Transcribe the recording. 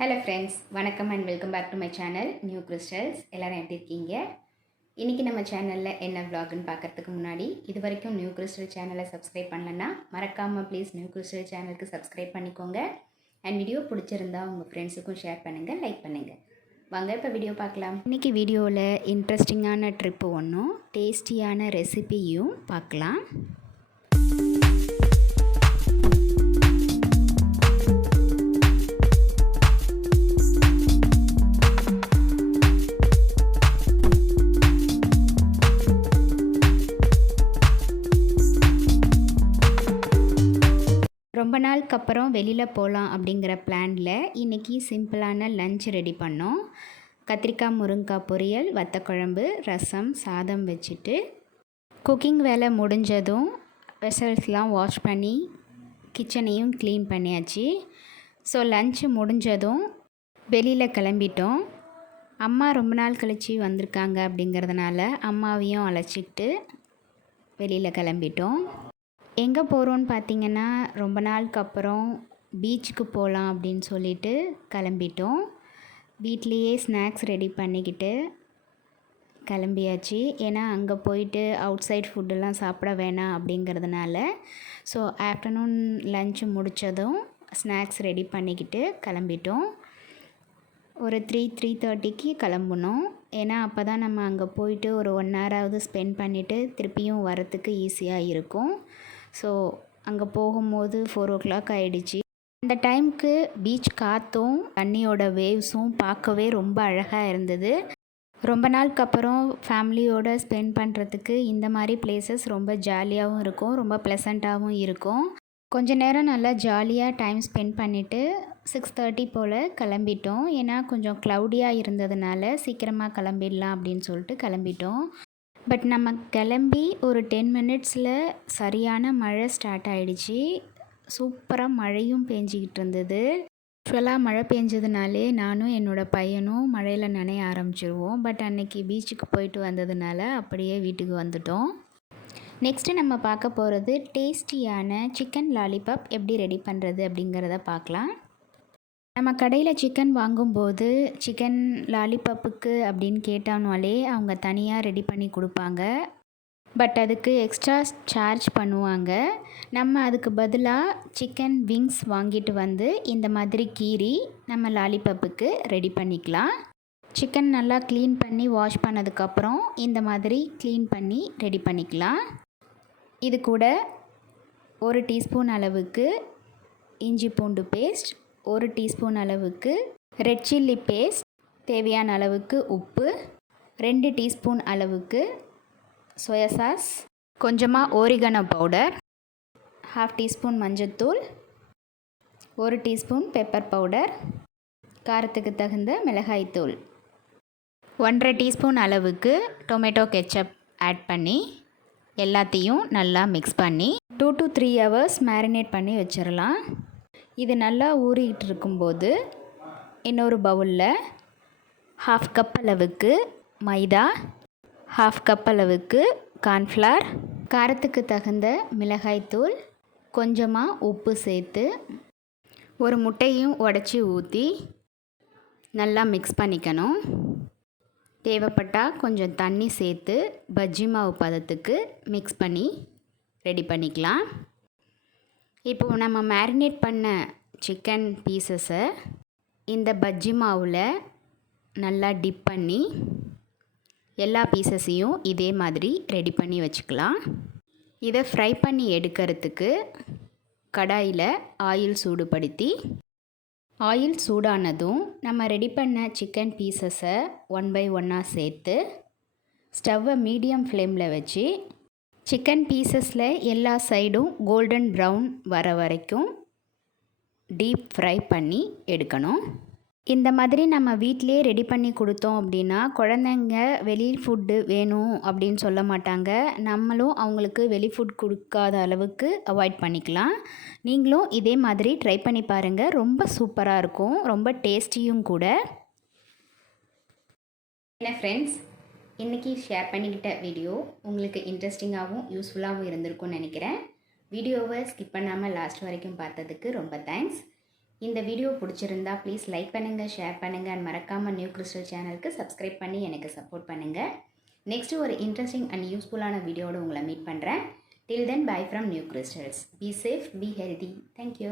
Hello friends, வணக்கம் and welcome back to my channel New Crystals. எல்லோரும் எப்படி இருக்கீங்க? இன்றைக்கி நம்ம சேனலில் என்ன vlogன்னு பார்க்குறதுக்கு முன்னாடி இது வரைக்கும் நியூ கிறிஸ்டல் சேனலை சப்ஸ்கிரைப் பண்ணலன்னா மறக்காமல் ப்ளீஸ் நியூ கிறிஸ்டல் சேனலுக்கு சப்ஸ்கிரைப் பண்ணிக்கோங்க. அண்ட் வீடியோ பிடிச்சிருந்தா உங்கள் ஃப்ரெண்ட்ஸுக்கும் ஷேர் பண்ணுங்கள், லைக் பண்ணுங்கள். வாங்க இப்போ வீடியோ பார்க்கலாம். இன்றைக்கி வீடியோவில் இன்ட்ரெஸ்டிங்கான ட்ரிப்பு ஒன்றும் டேஸ்டியான ரெசிபியும் பார்க்கலாம். ரொம்ப நாளுக்கு அப்புறம் வெளியில் போகலாம் அப்படிங்கிற பிளானில் இன்றைக்கி சிம்பிளான லஞ்ச் ரெடி பண்ணோம். கத்திரிக்காய் முருங்கைக்காய் பொரியல், வத்தக்குழம்பு, ரசம், சாதம் வச்சுட்டு குக்கிங் வேலை முடிஞ்சதும் வெசல்ஸ்லாம் வாஷ் பண்ணி கிச்சனையும் க்ளீன் பண்ணியாச்சு. ஸோ லஞ்சு முடிஞ்சதும் வெளியில் கிளம்பிட்டோம். அம்மா ரொம்ப நாள் கழித்து வந்திருக்காங்க அப்படிங்கிறதுனால அம்மாவையும் அழைச்சிக்கிட்டு வெளியில் கிளம்பிட்டோம். எங்கே போகிறோன்னு பார்த்தீங்கன்னா, ரொம்ப நாளுக்கு அப்புறம் பீச்சுக்கு போகலாம் அப்படின்னு சொல்லிட்டு கிளம்பிட்டோம். வீட்லேயே ஸ்நாக்ஸ் ரெடி பண்ணிக்கிட்டு கிளம்பியாச்சு. ஏன்னா அங்கே போயிட்டு அவுட் சைட் ஃபுட்டெல்லாம் சாப்பிட வேணாம் அப்படிங்கிறதுனால. ஸோ ஆஃப்டர்நூன் லஞ்சு முடித்ததும் ஸ்நாக்ஸ் ரெடி பண்ணிக்கிட்டு கிளம்பிட்டோம். ஒரு 3:30க்கு கிளம்புனோம். ஏன்னா அப்போ தான் நம்ம அங்கே போயிட்டு ஒரு 1 ஹவராவது ஸ்பெண்ட் பண்ணிவிட்டு திருப்பியும் வரத்துக்கு ஈஸியாக இருக்கும். ஸோ அங்கே போகும்போது 4 o'clock ஆகிடுச்சு. அந்த டைமுக்கு பீச் காற்றும் தண்ணியோட வேவ்ஸும் பார்க்கவே ரொம்ப அழகாக இருந்தது. ரொம்ப நாளுக்கு அப்புறம் ஃபேமிலியோடு ஸ்பெண்ட் பண்ணுறதுக்கு இந்த மாதிரி பிளேசஸ் ரொம்ப ஜாலியாகவும் இருக்கும், ரொம்ப ப்ளசண்ட்டாகவும் இருக்கும். கொஞ்ச நேரம் நல்லா ஜாலியாக டைம் ஸ்பெண்ட் பண்ணிவிட்டு 6:30 போல் கிளம்பிட்டோம். ஏன்னா கொஞ்சம் க்ளவுடியாக இருந்ததுனால சீக்கிரமாக கிளம்பிடலாம் அப்படின்னு சொல்லிட்டு கிளம்பிட்டோம். பட் நம்ம கிளம்பி ஒரு 10 மினிட்ஸில் சரியான மழை ஸ்டார்ட் ஆகிடுச்சு. சூப்பராக மழையும் பேஞ்சிக்கிட்டு இருந்தது. யூஸ்வலாக மழை பெஞ்சதுனாலே நானும் என்னோடய பையனும் மழையில் நனைய ஆரம்பிச்சிருவோம். பட் அன்றைக்கி பீச்சுக்கு போயிட்டு வந்ததுனால அப்படியே வீட்டுக்கு வந்துட்டோம். நெக்ஸ்ட்டு நம்ம பார்க்க போகிறது டேஸ்டியான சிக்கன் லாலிபாப் எப்படி ரெடி பண்ணுறது அப்படிங்கிறத பார்க்கலாம். நம்ம கடையில் சிக்கன் வாங்கும்போது சிக்கன் லாலிபாப்புக்கு அப்படின்னு கேட்டானாலே அவங்க தனியாக ரெடி பண்ணி கொடுப்பாங்க. பட் அதுக்கு எக்ஸ்ட்ரா சார்ஜ் பண்ணுவாங்க. நம்ம அதுக்கு பதிலாக சிக்கன் விங்ஸ் வாங்கிட்டு வந்து இந்த மாதிரி கீறி நம்ம லாலிபாப்புக்கு ரெடி பண்ணிக்கலாம். சிக்கன் நல்லா க்ளீன் பண்ணி வாஷ் பண்ணதுக்கப்புறம் இந்த மாதிரி க்ளீன் பண்ணி ரெடி பண்ணிக்கலாம். இது கூட 1 டீஸ்பூன் அளவுக்கு இஞ்சி பூண்டு பேஸ்ட், 1 டீஸ்பூன் அளவுக்கு ரெட் சில்லி பேஸ்ட், தேவையான அளவுக்கு உப்பு, 2 டீஸ்பூன் அளவுக்கு சோயா சாஸ், கொஞ்சமாக ஓரிகனோ பவுடர், 1/2 டீஸ்பூன் மஞ்சள்தூள், 1 டீஸ்பூன் பெப்பர் பவுடர், காரத்துக்கு தகுந்த மிளகாய்த்தூள், 1/2 டீஸ்பூன் அளவுக்கு டொமேட்டோ கெச்சப் ஆட் பண்ணி எல்லாத்தையும் நல்லா மிக்ஸ் பண்ணி 2 to 3 hours மேரினேட் பண்ணி வச்சிடலாம். இது நல்லா ஊறிக்கிட்டு இருக்கும்போது இன்னொரு பவுலில் 1/2 கப் அளவுக்கு மைதா, 1/2 கப் அளவுக்கு கார்ன்ஃப்ளவர், காரத்துக்கு தகுந்த மிளகாய்த்தூள், கொஞ்சமாக உப்பு சேர்த்து ஒரு முட்டையும் உடச்சி ஊற்றி நல்லா மிக்ஸ் பண்ணிக்கணும். தேவைப்பட்டால் கொஞ்சம் தண்ணி சேர்த்து பஜ்ஜி மாவு பதத்துக்கு மிக்ஸ் பண்ணி ரெடி பண்ணிக்கலாம். இப்போது நம்ம மேரினேட் பண்ண சிக்கன் பீசஸை இந்த பஜ்ஜி மாவில் நல்லா டிப் பண்ணி எல்லா பீசஸையும் இதே மாதிரி ரெடி பண்ணி வச்சுக்கலாம். இதை ஃப்ரை பண்ணி எடுக்கிறதுக்கு கடாயில் ஆயில் சூடுபடுத்தி ஆயில் சூடானதும் நம்ம ரெடி பண்ண சிக்கன் பீசஸை 1 by 1 சேர்த்து ஸ்டவ்வை மீடியம் ஃப்ளேமில் வச்சு சிக்கன் பீசஸில் எல்லா சைடும் கோல்டன் ப்ரவுன் வர வரைக்கும் டீப் ஃப்ரை பண்ணி எடுக்கணும். இந்த மாதிரி நம்ம வீட்டிலே ரெடி பண்ணி கொடுத்தோம் அப்படின்னா குழந்தைங்க வெளி ஃபுட்டு வேணும் அப்படின்னு சொல்ல மாட்டாங்க. நம்மளும் அவங்களுக்கு வெளி ஃபுட் கொடுக்காத அளவுக்கு அவாய்ட் பண்ணிக்கலாம். நீங்களும் இதே மாதிரி ட்ரை பண்ணி பாருங்கள். ரொம்ப சூப்பராக இருக்கும், ரொம்ப டேஸ்டியும் கூட. என்ன ஃப்ரெண்ட்ஸ், இன்றைக்கி ஷேர் பண்ணிக்கிட்ட வீடியோ உங்களுக்கு இன்ட்ரெஸ்டிங்காகவும் யூஸ்ஃபுல்லாகவும் இருந்திருக்கும்னு நினைக்கிறேன். வீடியோவை ஸ்கிப் பண்ணாமல் லாஸ்ட் வரைக்கும் பார்த்ததுக்கு ரொம்ப தேங்க்ஸ். இந்த வீடியோ பிடிச்சிருந்தா ப்ளீஸ் லைக் பண்ணுங்கள், ஷேர் பண்ணுங்கள் அண்ட் மறக்காமல் நியூ கிறிஸ்டல் சேனலுக்கு சப்ஸ்கிரைப் பண்ணி எனக்கு சப்போர்ட் பண்ணுங்கள். நெக்ஸ்ட்டு ஒரு இன்ட்ரெஸ்டிங் அண்ட் யூஸ்ஃபுல்லான வீடியோவோடு உங்களை மீட் பண்ணுறேன். Till then, bye from New Crystals. Be safe, be healthy. Thank you.